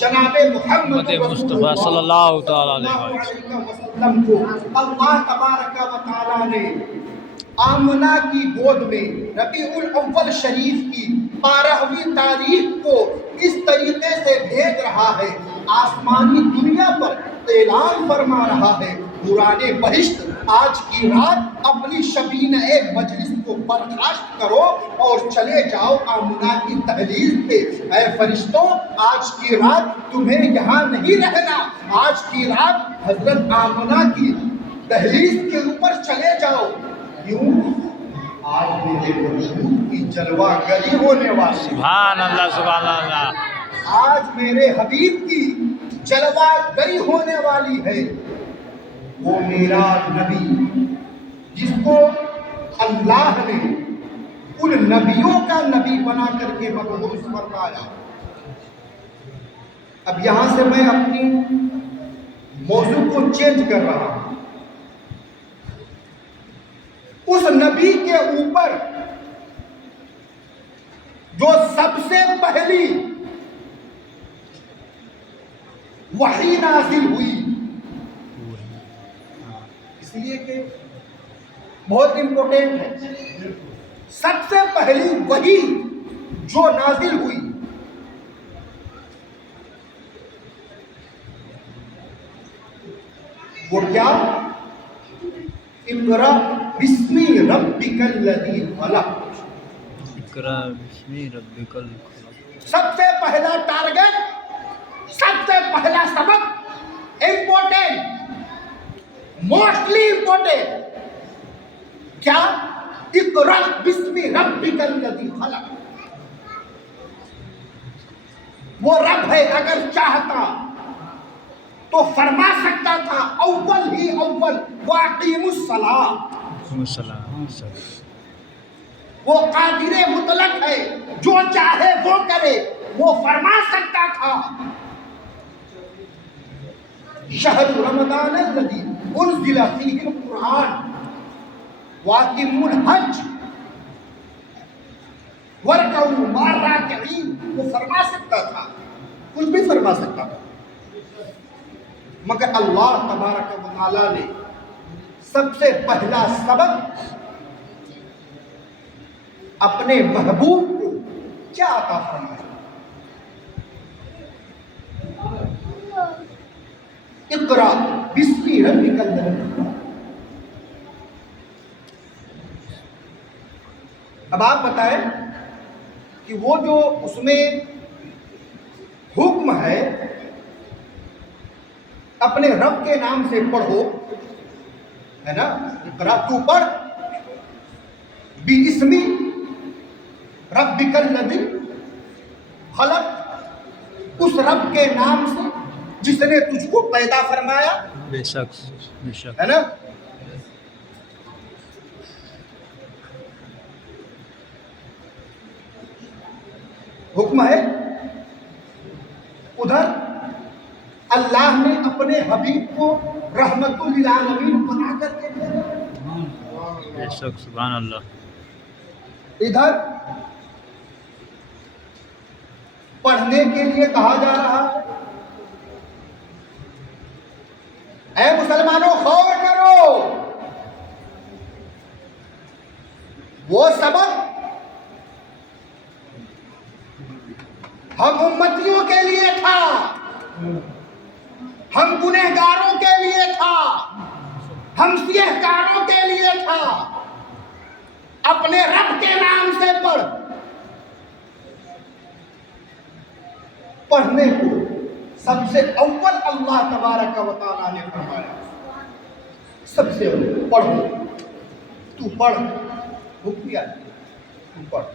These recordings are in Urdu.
جناب محمد مصطفیٰ صلی اللہ تعالیٰ علیہ وسلم کو اللہ تبارک و تعالیٰ نے آمنہ کی گود میں ربیع الاول شریف کی 12ویں تاریخ کو اس طریقے سے بھیج رہا ہے، آسمانی دنیا پر اعلان فرما رہا ہے، دوران بہشت آج کی رات اپنی شبینہ مجلس کو برخاست کرو اور چلے جاؤ آمنہ کی دہلیز پہ۔ اے فرشتوں، آج کی رات تمہیں یہاں نہیں رہنا، آج کی رات حضرت آمنہ کی دہلیز کے اوپر چلے جاؤ۔ کیوں؟ آج میرے وجود کی جلوہ گری ہونے والی، سبحان اللہ سبحان اللہ، آج میرے حبیب کی جلوہ گری ہونے والی ہے۔ وہ میرا نبی جس کو اللہ نے ان نبیوں کا نبی بنا کر کے مبعوث فرمایا۔ اب یہاں سے میں اپنی موضوع کو چینج کر رہا ہوں۔ اس نبی کے اوپر جو سب سے پہلی وحی نازل ہوئی، اس لیے کہ بہت امپورٹنٹ ہے، سب سے پہلی وحی جو نازل ہوئی وہ کیا؟ اقرأ بسم ربک الذی خلق۔ اقرأ بسم ربک الخلق، سب سے پہلا ٹارگٹ، سب سے پہلا سبق، امپورٹنٹ، موسٹلی امپورٹنٹ، کیا؟ اقرأ بسم ربک الذی خلق۔ وہ رب ہے، اگر چاہتا تو فرما سکتا تھا اول ہی اول وَأَقِیمُوا الصَّلَاةَ۔ وہ قادر مطلق ہے، جو چاہے وہ کرے، وہ فرما سکتا تھا شہر رمضان الذی انزل فیہ القرآن وَأَقِیمُوا الْحَجَّ وَارْكَعُوا مَعَ الرَّاکِعِینَ۔ وہ فرما سکتا تھا، کچھ بھی فرما سکتا تھا، مگر اللہ تبارک و تعالیٰ نے سب سے پہلا سبق اپنے محبوب کو کیا عطا فرمایا؟ اقرأ بسم ربک الذی خلق۔ اب آپ بتائیں کہ وہ جو اس میں حکم ہے اپنے رب کے نام سے پڑھو، ہے نا، اقرأ تو پڑھ، بِاسْمِ ربک الذی خلق، اس رب کے نام سے جس نے تجھ کو پیدا فرمایا، بے شک بے شک، ہے نا۔ حکم ہے، ادھر اللہ نے اپنے حبیب کو رحمت للعالمین بنا کر کے دیا، بے شک سبحان اللہ، ادھر پڑھنے کے لیے کہا جا رہا ہے۔ اے مسلمانوں، غور کرو، وہ سبق ہم امتیوں کے لیے تھا، ہم گنہگاروں کے لیے تھا، ہم سیہکاروں کے لیے تھا۔ اپنے رب کے نام سے پڑھ، پڑھنے کو سب سے اول اللہ تبارک و تعالیٰ نے فرمایا، سب سے اول پڑھو، تو پڑھ، حکم کیا ہے، تو پڑھ۔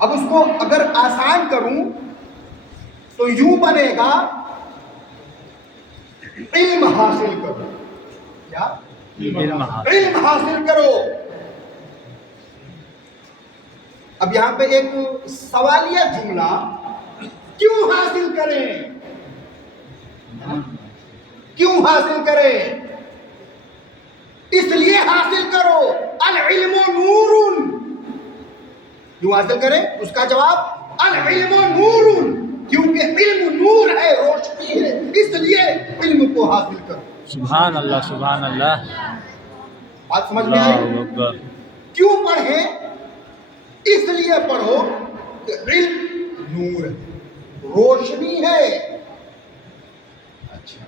اب اس کو اگر آسان کروں تو یوں بنے گا، علم حاصل کرو، کیا؟ علم حاصل کرو۔ اب یہاں پہ ایک سوالیہ جملہ، کیوں حاصل کریں؟ کیوں حاصل کریں؟ اس لیے حاصل کرو، العلم نور، کیوں حاصل کریں؟ اس کا جواب العلم نور، کیونکہ علم نور ہے، روشنی ہے، اس لیے علم کو حاصل کرو۔ سبحان اللہ سبحان اللہ بات سمجھ میں آئی؟ اللہ اکبر۔ کیوں پڑھیں؟ اس لیے پڑھو کہ علم نور ہے، روشنی ہے۔ اچھا،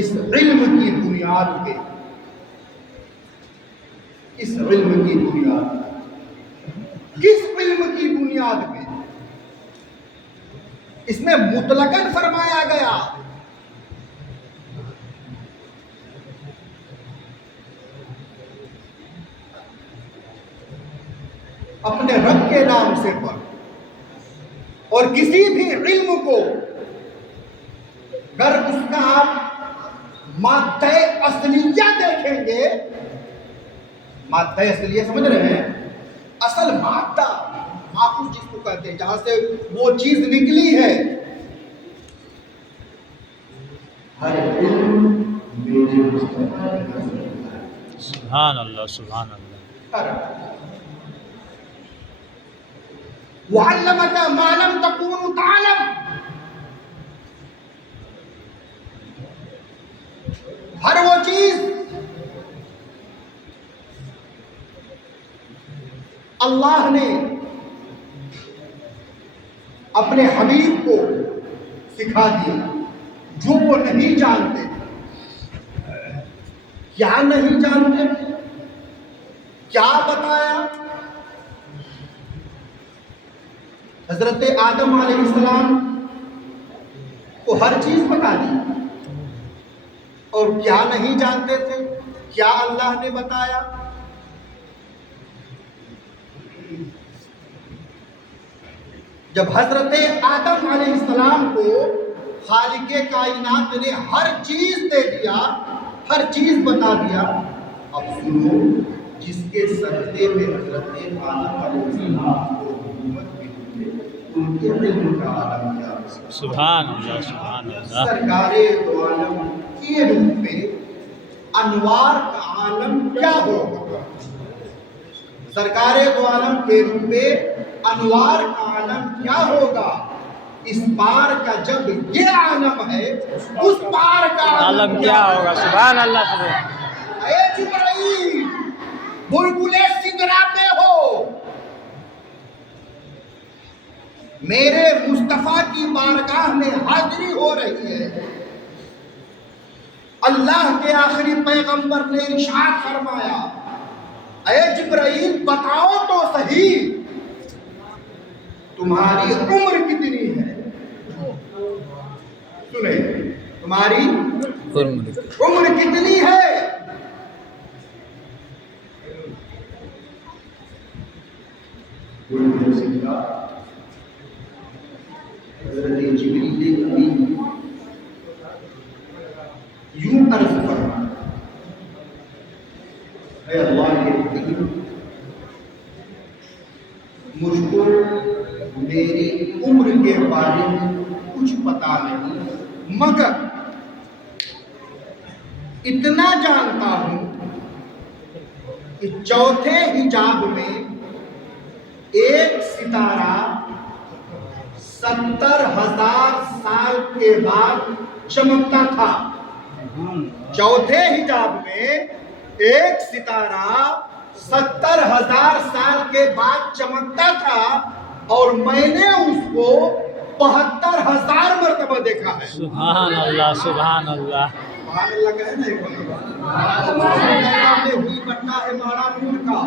اس علم کی بنیاد پہ، اس علم کی بنیاد، کس علم کی بنیاد پہ؟ اس میں مطلقاً فرمایا گیا اپنے رب کے نام سے پڑھ، اور کسی بھی علم کو اگر اس کا آپ مادہ اصلیہ دیکھیں گے، مادہ اصلیہ سمجھ رہے ہیں؟ اصل مادہ، ماخوذ جس کو کہتے ہیں، جہاں سے وہ چیز نکلی ہے، ہر علم میرے مصطفیٰ کا سبحان اللہ سبحان اللہ۔ وَعَلَّمَكَ مَا لَمْ تَكُونُ تَعْلَمُ، ہر وہ چیز اللہ نے اپنے حبیب کو سکھا دیا جو وہ نہیں جانتے تھے۔ کیا نہیں جانتے تھے؟ کیا بتایا؟ حضرت آدم علیہ السلام کو ہر چیز بتا دی، اور کیا نہیں جانتے تھے؟ کیا اللہ نے بتایا؟ جب حضرت آدم علیہ السلام کو خالق کائنات نے ہر چیز دے دیا، ہر چیز بتا دیا، اب سنو، جس کے سجدے میں حضرت آدم علیہ السلام کو حکومت ملی، ان کے علم کا عالم کیا ہے؟ سبحان اللہ سبحان اللہ۔ سرکار دو عالم کے روح میں انوار کا عالم کیا ہوگا؟ سرکار دو عالم کے روح میں انوار کا عالم کیا ہوگا؟ اس پار کا جب یہ عالم ہے، اس پار کا عالم کیا ہوگا؟ سبحان اللہ سبحان اللہ۔ اے جبرائیل، بلبل سدرا پہ ہو، میرے مصطفیٰ کی بارگاہ میں حاضری ہو رہی ہے۔ اللہ کے آخری پیغمبر نے ارشاد فرمایا، اے جبرائیل بتاؤ تو صحیح، تمہاری عمر کتنی ہے؟ سنیں، تمہاری عمر کتنی ہے؟ حضرت جبریل امین یوں عرض فرمایا، اے اللہ کے حبیب، مجھ کو میری عمر کے بارے میں کچھ پتا نہیں، مگر اتنا جانتا ہوں کہ چوتھے حجاب میں ایک ستارہ 70,000 سال کے بعد چمکتا تھا۔ چوتھے حجاب میں ایک ستارہ 70,000 سال کے بعد چمکتا تھا، اور میں نے اس کو 72,000 مرتبہ دیکھا ہے۔ سبحان اللہ سبحان اللہ۔ سبحان اللہ کہے نا ایک طیبہ میں ہوئی پٹا ہے بارہ نور کا،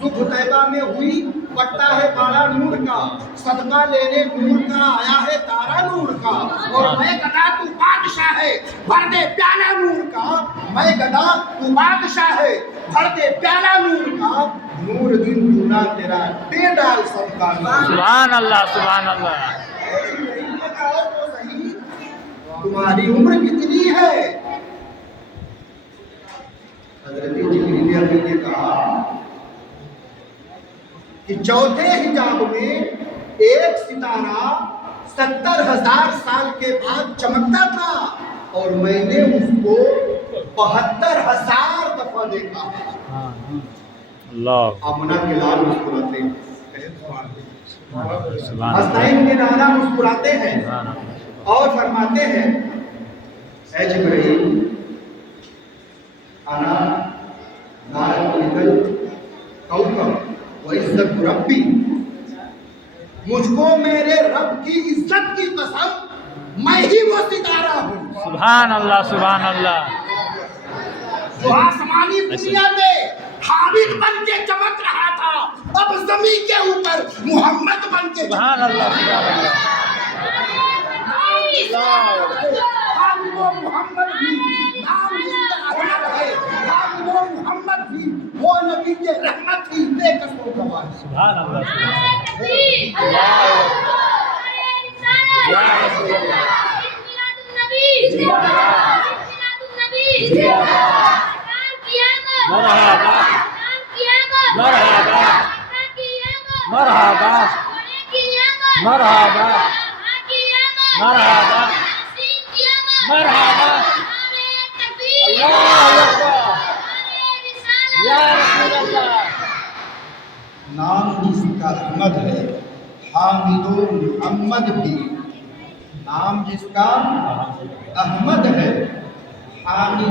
صبح طیبہ میں ہوئی پٹا ہے بارہ نور کا، صدقہ لینے نور کا آیا ہے تارا نور کا، اور میں گدا تو بادشاہ ہے بھر دے پیالہ نور کا، میں گدا تو بادشاہ ہے بھر دے پیالہ نور کا، نور دن دونا تیرا دے ڈال سب کا۔ سبحان اللہ سبحان اللہ۔ تمہاری عمر کتنی ہے؟ حضرت جبریل امین نے کہا کہ چوتھے حجاب میں ایک ستارہ 70,000 سال کے بعد چمکتا تھا، اور میں نے اس کو 72,000 دفعہ دیکھا ہے۔ اللہ آمنہ کے لال مسکراتے ہیں، سبحان حسنین کے نانا مسکراتے ہیں اور فرماتے ہیں اے جبرائیل انا ذالک کوكب وعزت ربی، مجھ کو میرے رب کی عزت کی قسم میں ہی وہ ستارہ ہوں سبحان اللہ سبحان اللہ جو آسمانی دنیا میں حامد بن کے چمک رہا تھا، اب زمین کے اوپر محمد بن کے سبحان اللہ سبحان اللہ حامد و محمد بھی نام جس کا احمد ہے، حامد و محمد بھی وہ نبی کے رحمت ہی بے کس و گواہ ہے۔ سبحان اللہ مرحبا مرحبا مرحبا مرحبا مرحبا مرحبا اللہ اکبر یا رسول اللہ نام جس کا احمد ہے، حامد و محمد بھی نام جس کا احمد ہے، حامد